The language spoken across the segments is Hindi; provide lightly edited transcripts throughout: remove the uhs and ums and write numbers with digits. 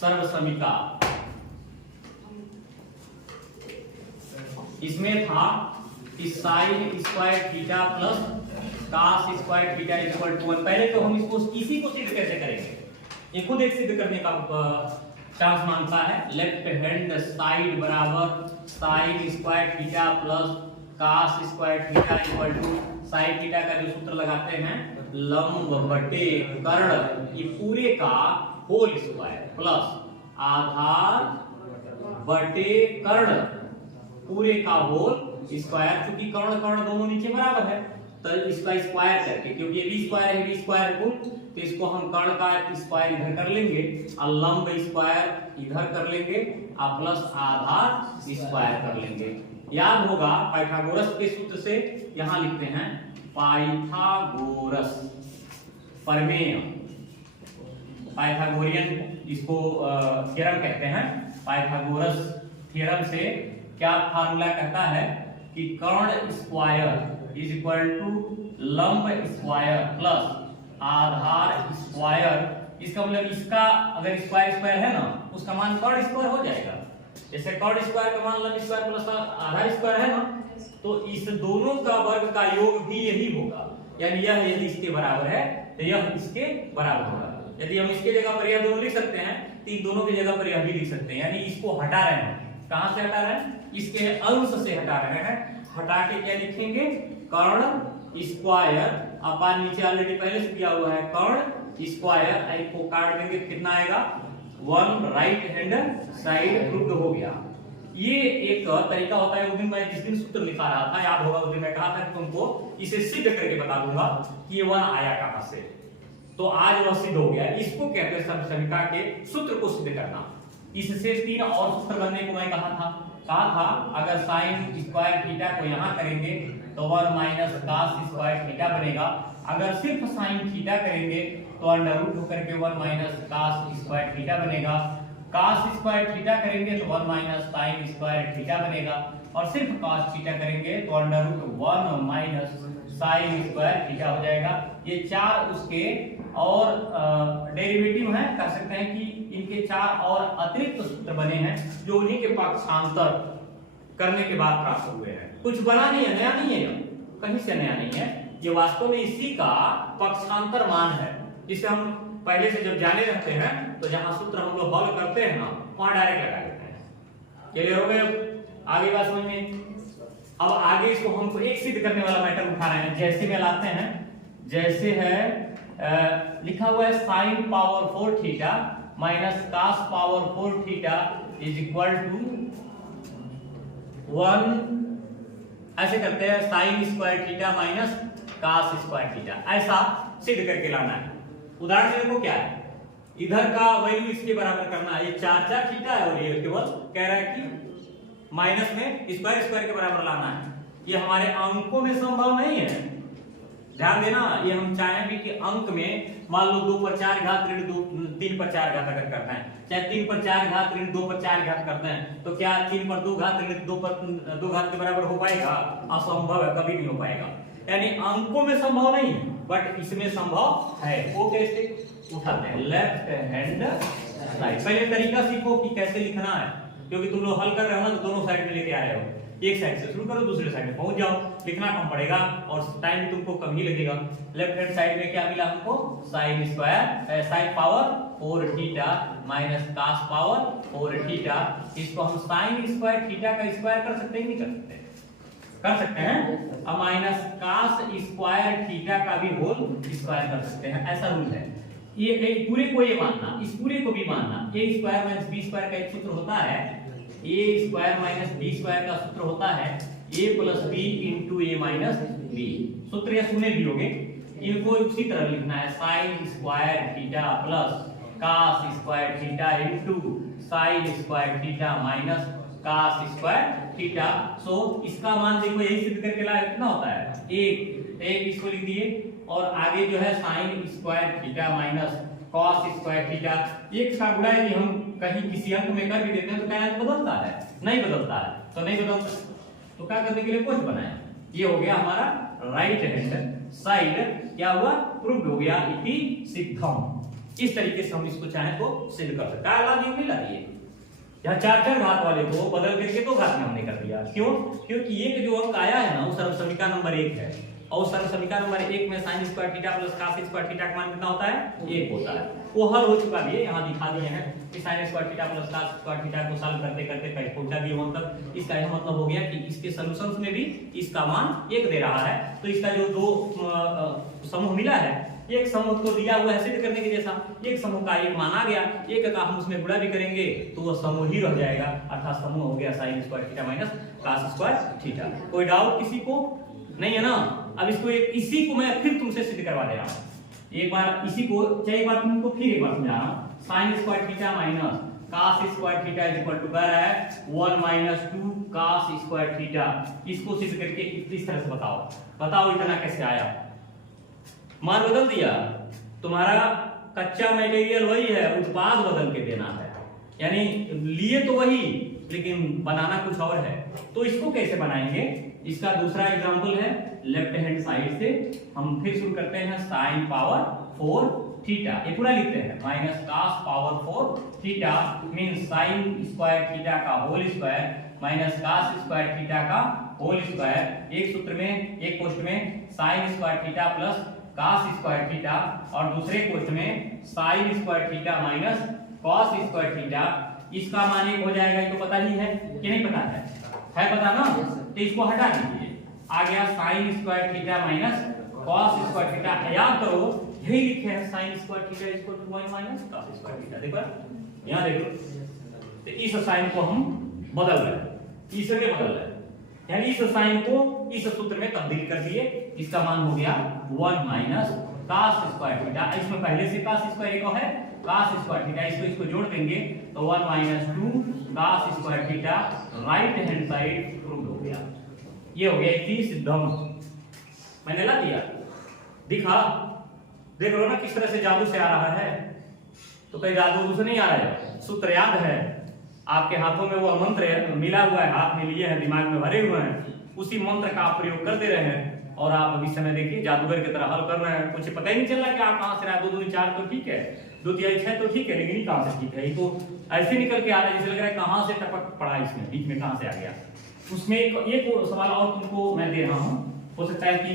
सर्वसमिका। इसमें था कि sine square theta plus cos square theta equal to 1। पहले तो हम इसको इसी को सिद्ध कैसे करेंगे, ये खुद एक सिद्ध करने का चांस मांगता है। लेफ्ट हैंड साइड बराबर sine square theta plus cos square theta equal to sine theta का जो सूत्र लगाते हैं लंब बटे कर्ण ये पूरे का होल स्क्वायर प्लस आधार बटे कर्ण पूरे का होल स्क्वायर। चूंकि कर्ण कर्ण दोनों नीचे बराबर है तो इसका स्क्वायर करके, क्योंकि ये बी स्क्वायर है बी स्क्वायर गुण, तो इसको हम कर्ण का स्क्वायर इधर कर लेंगे और लंब स्क्वायर इधर कर लेंगे और प्लस आधार स्क्वायर कर लेंगे। याद होगा पाइथागोरस के सूत्र से, यहां लिखते हैं पाइथागोरस प्रमेय, पाइथागोरियन इसको थ्योरम कहते हैं। पाइथागोरस थ्योरम से क्या फार्मूला कहता है कि कर्ण स्क्वायर इज इक्वल टू लंब स्क्वायर प्लस आधार स्क्वायर। इसका मतलब इसका अगर स्क्वायर स्क्वायर है ना उसका मान कर्ण स्क्वायर हो जाएगा। जैसे कर्ण स्क्वायर का मान लंब स्क्वायर प्लस आधार स्क्वायर है ना, तो इस दोनों का वर्ग का योग भी यही होगा। यानी यह यदि इसके बराबर है तो यह इसके बराबर होगा। यदि हम इसके जगह पर यह दोनों लिख सकते हैं तो इन दोनों की जगह पर यह भी लिख सकते हैं। यानी इसको हटा रहे हैं, कहां से हटा रहे हैं, इसके अंश से हटा रहे हैं। हटा के क्या लिखेंगे, कर्ण स्क्वायर अपन नीचे ऑलरेडी पहले से दिया हुआ है कर्ण स्क्वायर, आई को काट देंगे कितना आएगा 1 राइट हैंड साइड प्रूव्ड हो गया। ये एक तरीका होता है। उस दिन मैं जिस दिन सूत्र लिखा रहा था याद होगा, उस दिन मैं कहा था कि तुमको इसे सिद्ध करके बता दूंगा कि ये 1 आया कहां से, तो आज वह सिद्ध हो गया। इसको कहते हैं सर्वसमिका के सूत्र को सिद्ध करना। इससे 3 और सूत्र बनने को मैं कहा था अगर साइन स्क्वायर थीटा को यहां करेंगे तो 1 माइनस कॉस स्क्वायर थीटा बनेगा। अगर सिर्फ साइन थीटा करेंगे तो अंडर रूट होकर के 1 माइनस कॉस स्क्वायर थीटा बनेगा। कॉस स्क्वायर थीटा करेंगे तो 1 माइनस साइन स्क्वायर थीटा बनेगा। और सिर्फ कॉस थीटा करेंगे तो under root 1 minus sine square theta हो जाएगा। ये 4 उसके और डेरिवेटिव हैं, कह सकते हैं कि इनके 4 और अतिरिक्त सूत्र बने हैं जो उन्हीं के पक्षांतर करने के बाद प्राप्त हुए हैं। कुछ बना नहीं है, नया नहीं है, कहीं से नया नहीं है। ये वास्तव में इसी का पक्षांतर मान है जिसे हम पहले से जब जाने रहते हैं तो जहां सूत्र हम लोग हल करते हैं ना वहां डायरेक्ट लगा देते हैं। क्लियर हो गए? आगे बात समझ में। अब आगे इसको हमको एक सिद्ध करने वाला मैटर उठा रहे हैं। जैसे में लाते हैं, जैसे है लिखा हुआ है sine power 4 theta minus cos power 4 theta is equal to 1। ऐसे करते हैं sine square theta minus cos square theta, ऐसा सिद्ध करके लाना है। उदाहरण देखो क्या है, इधर का वैल्यू इसके बराबर करना है। ये 4 थीटा है और ये केवल कह रहा है कि माइनस में स्क्वायर स्क्वायर के बराबर लाना है। ये हमारे अंकों में संभव नहीं है, ध्यान देना। ये हम चाहें भी कि अंक में मान लो 2 पर 4 घात ऋण 2 3 पर 4 घात अगर करते हैं, चाहे 3 पर 4 घात ऋण 2 पर 4 घात करते हैं, तो क्या 3 पर 2 घात ऋण 2 पर 2 घात के बराबर हो पाएगा? असंभव है, कभी नहीं हो पाएगा। यानी अंकों में संभव नहीं बट इसमें संभव है। वो कैसे उठाते हैं, लेफ्ट हैंड साइड। पहले तरीका सीखो कि कैसे लिखना है, क्योंकि तुम लोग हल कर रहे हो ना तो दोनों साइड में लेके आ रहे हो। एक साइड से शुरू करो, दूसरे साइड में पहुंच जाओ, लिखना कम पड़ेगा और टाइम भी तुमको कम ही लगेगा। लेफ्ट हैंड साइड में क्या मिला हमको, sine square sine power 4 theta minus cos power 4 theta. इसको हम साइन स्क्वायर थीटा का स्क्वायर कर सकते हैं, नहीं कर सकते? कर सकते हैं। अब माइनस कॉस स्क्वायर थीटा का भी होल स्क्वायर कर सकते हैं, ऐसा रूल है। ये पूरे को ये मानना, इस पूरे को भी मानना। ए स्क्वायर माइनस बी स्क्वायर का एक सूत्र होता है, ए स्क्वायर माइनस बी स्क्वायर का सूत्र होता है ए प्लस बी इंटू ए माइनस बी। सूत्र ये सुने भी होंगे, इनको उसी तरह लिखना है sine square theta plus cos square theta into sine square theta minus cos square theta. So इसका मान देखो यही सिद्ध करके लाया, कितना होता है 1 इसको लिख दिए और आगे जो है sine square theta minus cos square theta. एक का गुणा यदि हम कहीं किसी अंक में कर भी देते हैं तो क्या बदलता है? नहीं बदलता है, तो नहीं बदलता तो क्या करने के लिए कुछ बनाए। ये हो गया हमारा राइट हैंड साइड, क्या हुआ, प्रूव्ड हो गया इति सिद्धम। इस तरीके से हम इसको चाहे तो सिद्ध कर सकते हैं। ला दिए नहीं ला दिए, यहाँ 4 घात वाले को बदल करके 2 घात में हमने कर दिया। क्यों? क्योंकि ये जो अंक आया है ना वो सर्व समीकरण नंबर 1 है, और सर्व समीकरण नंबर 1 में sin square theta plus cos square theta का मान कितना होता है? 1 होता है। वो हल हो चुका भी है, यहाँ दिखा दिए हैं कि sin square theta plus cos square theta को सॉल्व करते करते कहीं पहुंचा दिए वहां तक। इसका यह मतलब हो गया कि इसके सॉल्यूशंस में भी इसका मान 1 दे रहा है। तो इसका जो 2 समूह मिला है, एक समूह को दिया हुआ है सिद्ध करने के जैसा, एक समूह का एक मान आ गया, एक का हम उसमें गुणा भी करेंगे तो वो समूह ही रह जाएगा, अर्थात समूह हो गया sin square theta minus cos square theta. कोई डाउट किसी को नहीं है ना? अब इसको इसी को मैं फिर तुमसे सिद्ध करवा दे रहा हूं। एक बार इसी को एक बार तुमको फिर एक बार समझा रहा हूं। sin square theta minus cos square theta is equal to कह रहा है 1 माइनस 2 cos स्क्वायर थीटा। इसको सिद्ध करके इस तरह से बताओ इतना कैसे आया? मान बदल दिया, तुम्हारा कच्चा मटेरियल वही है, उत्पाद बदल के देना है, यानी लिए तो वही लेकिन बनाना कुछ और है। तो इसको कैसे बनाएंगे? इसका दूसरा एग्जांपल है लेफ्ट हैंड साइड से। हम फिर शुरू करते हैं sin पावर 4 थीटा, ये पूरा लिखते हैं minus cos power 4 theta means sin square theta का whole square minus cos square theta का होल स्क्वायर। एक सूत्र में एक कोष्ठ में sin square theta plus cos square theta और दूसरे कोष्ठ में sin square theta minus cos square theta. इसका मान 1 हो जाएगा, ये तो पता ही है कि नहीं पता है? पता ना? तो इसको हटा दीजिए, आ गया sin square theta minus cos square theta. याद करो यही लिखे हैं sin square theta equal to 1 minus cos square theta. देखो यहां देखो, तो इस साइन को हम बदल रहे हैं, इसमें बदल रहे हैं, यानी इस साइन को इस सूत्र में तब्दील कर दिए। इसका मान हो गया 1 माइनस cos स्क्वायर थीटा। इसमें पहले से cos स्क्वायर एक है cos स्क्वायर थीटा, इसको जोड़ देंगे तो 1 minus 2 cos square theta right hand side prove हो गया। ये हो गया इतनी सिद्धम। मैंने ला दिया, दिखा, देख लो ना किस तरह से जादू से आ रहा है। तो कहीं जादू से नहीं आ रहा है, सूत्र याद है आपके हाथों में, वो मंत्र मिला हुआ है, हाथ में लिए हैं, दिमाग में भरे हुए हैं, उसी मंत्र का आप प्रयोग कर दे रहे हैं और आप अभी समय देखिए जादूगर की तरह हल कर रहे हैं। कुछ पता ही नहीं चल रहा कि आप कहां से रहा। 2 दूनी 4 तो ठीक है, 2 तिहाई 6 तो ठीक है, लेकिन ये कहां से ठीक है? ये तो ऐसे निकल के आ रहा है जैसे लग रहा है कहां से टपक पड़ा, इसमें बीच में कहां से आ गया। उसमें एक सवाल और तुमको मैं दे रहा हूं, हो सकता है कि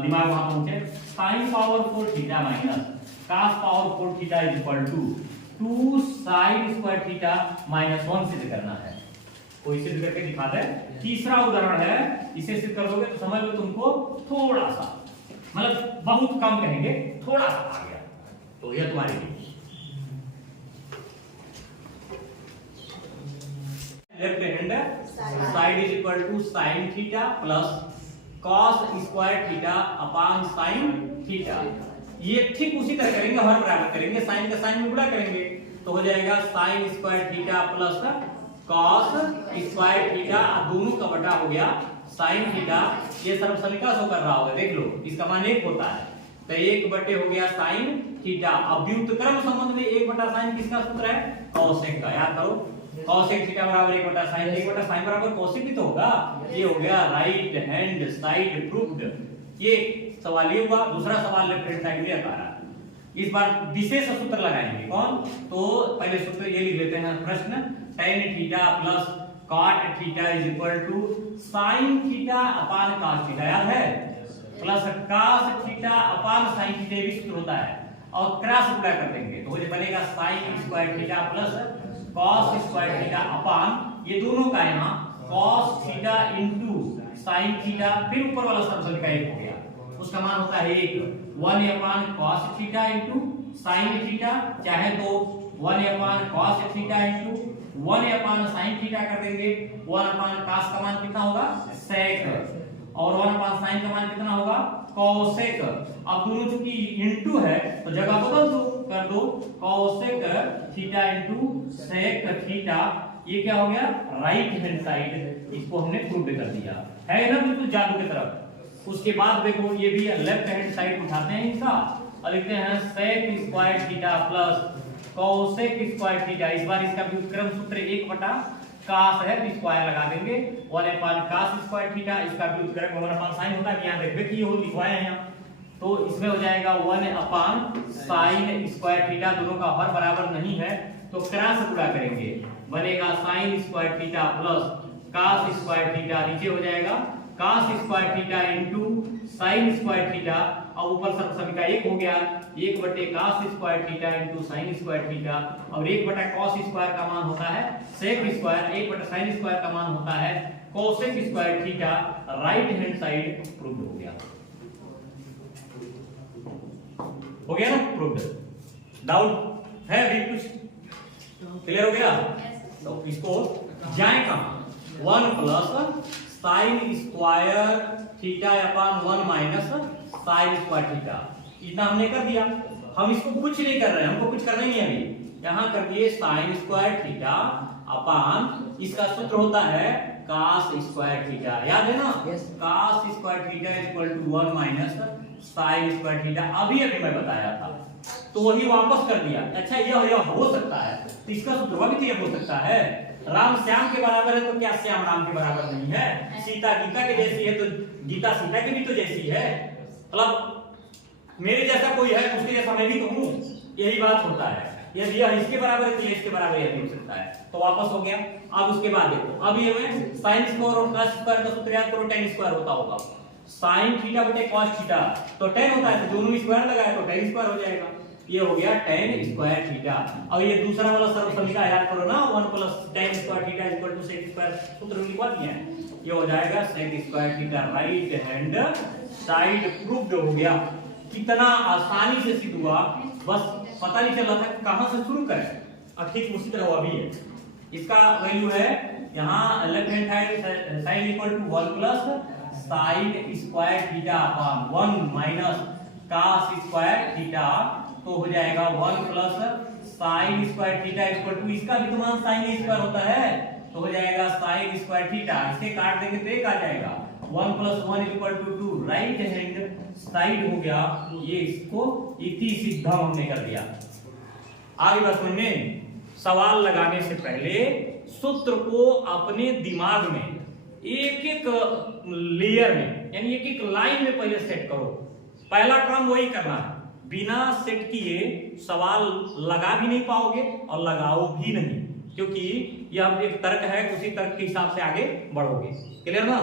दिमाग वहां पहुंचे। sin power 4 theta minus cos power 4 theta is equal to 2 sin square theta minus 1 सिद्ध करना है। कोई सिद्ध करके दिखा दे। तीसरा उदाहरण है, इसे सिद्ध कर दोगे तो समझ लो तुमको थोड़ा सा, मतलब बहुत कम कहेंगे, थोड़ा सा आ गया, तो यह तुम्हारे लिए left hand side is equal to sin theta plus cos square theta upon sin theta. ये ठीक उसी तरह करेंगे, हर बराबर करेंगे, sin का sin में गुणा करेंगे तो हो जाएगा sin square theta plus cos square theta, दोनों का बटा हो गया sin थीटा। ये सर्व समीकरण शो कर रहा होगा, देख लो इसका मान 1 होता है, तो 1 बटे हो गया sin थीटा। अब व्युत्क्रम संबंध में 1 बटा sin किसका सूत्र है? cosec का। याद करो cosec थीटा बराबर 1 बटा sin, 1 बटा sin बराबर cosec भी तो होगा। ये हो गया राइट हैंड साइड प्रूव्ड। ये सवाल ये हुआ। दूसरा सवाल लेफ्ट हैंड साइड में आता है, इस बार विशेष सूत्र लगाएंगे। कौन? तो पहले सूत्र ये लिख लेते हैं, प्रश्न tan theta plus cot theta is equal to sin theta upon cos theta. याद है? Plus cos theta upon sin theta भी सूत्र होता है, और क्रॉस गुणा कर देंगे तो ये बनेगा sin square theta plus cos square theta upon ये दोनों का यहाँ cos theta into sin theta, फिर ऊपर वाला सब का 1 हो गया, उसका मान होता है 1 upon cos theta into sin theta, चाहे तो 1 upon cos theta into 1 upon sin theta कर देंगे। 1 अपॉन cos का मान कितना होगा? sec, और 1 अपॉन sin का मान कितना होगा? cosec। अब दोनों चूंकि इनटू है तो जगह बदल दो, कर दो cosec theta into sec theta. ये क्या हो गया? राइट हैंड साइड, इसको हमने प्रूव कर दिया है ना, बिल्कुल जादू की तरफ। उसके बाद देखो ये भी लेफ्ट हैंड साइड उठाते हैं इसका और लिखते हैं sec square theta plus cosec square theta. इस बार इसका व्युत्क्रम सूत्र 1 बटा cos है तो स्क्वायर लगा देंगे, 1 अपॉन cos स्क्वायर थीटा। इसका व्युत्क्रम 1 अपॉन sin होता है, यहां देखिए कि ये हो लिखवाए हैं यहाँ, तो इसमें हो जाएगा 1/sin स्क्वायर थीटा, दोनों का हर बराबर नहीं है तो क्रॉस गुणा करेंगे, बनेगा sin square theta plus cos square theta, नीचे हो जाएगा cos square theta into sin square theta, और ऊपर सब सभी का एक हो गया, 1/cos square theta into sin square theta, और 1/cos स्क्वायर का मान होता है sec स्क्वायर, 1/sin स्क्वायर का मान होता है cosec square theta. Right hand side prove हो गया ना, प्रूव। डाउट है अभी कुछ? क्लियर हो गया? तो इसको जाए कहां, 1+sin square theta upon 1 minus sin square theta, इतना हमने कर दिया। हम इसको कुछ नहीं कर रहे हैं, हमको कुछ करना ही नहीं है अभी, यहां कर दिए sin स्क्वायर थीटा अपॉन, इसका सूत्र होता है cos स्क्वायर थीटा, याद है ना? cos square theta equal to 1 minus sin square theta, अभी मैं बताया था, तो वही वापस कर दिया। अच्छा यह हो सकता है, तो इसका सूत्र भी तो हो सकता है, राम श्याम के बराबर है तो क्या श्याम राम के बराबर नहीं है? सीता गीता के जैसी है तो गीता सीता की भी तो जैसी है, मतलब मेरे जैसा कोई है उसके जैसा मैं भी तो हूं, यही बात होता है। यदि यह इसके बराबर है तो इसके बराबर यह भी हो सकता है, तो वापस हो गया। अब उसके बाद देखो, अब ये में sin स्क्वायर और cos स्क्वायर का सूत्र याद करो, tan स्क्वायर होता होगा, sin थीटा बटे cos थीटा तो tan होता है, तो दोनों में स्क्वायर लगाया तो tan स्क्वायर हो जाएगा, ये हो गया tan स्क्वायर थीटा। अब ये दूसरा वाला सर्वसमीकरण याद करो ना, 1+tan square theta equal to sec square, सूत्र लिखवा दिया है, ये हो जाएगा sec square theta. Right hand side proved हो गया। कितना आसानी से सिद्ध हुआ, बस पता नहीं चल रहा था कहां से शुरू करें, अब ठीक उसी तरह हुआ भी है। इसका वैल्यू है यहाँ left hand side sin equal to 1+sin square theta upon 1 minus cos square theta, तो हो जाएगा 1+sin square theta equal to, इसका भी तो मान sin स्क्वायर होता है, तो हो जाएगा sin स्क्वायर थीटा, इसे काट देंगे तो एक आ जाएगा, 1+1 equal to 2। Right hand side हो गया, ये इसको इति सिद्धम हमने कर दिया। आगे बात समझ में, सवाल लगाने से पहले सूत्र को अपने दिमाग में एक एक लेयर में, यानी एक एक लाइन में पहले सेट करो। पहला काम वही करना है, बिना सेट किए सवाल लगा भी नहीं पाओगे और लगाओ भी नहीं, क्योंकि यह एक तर्क है, उसी तर्क के हिसाब से आगे बढ़ोगे। क्लियर ना?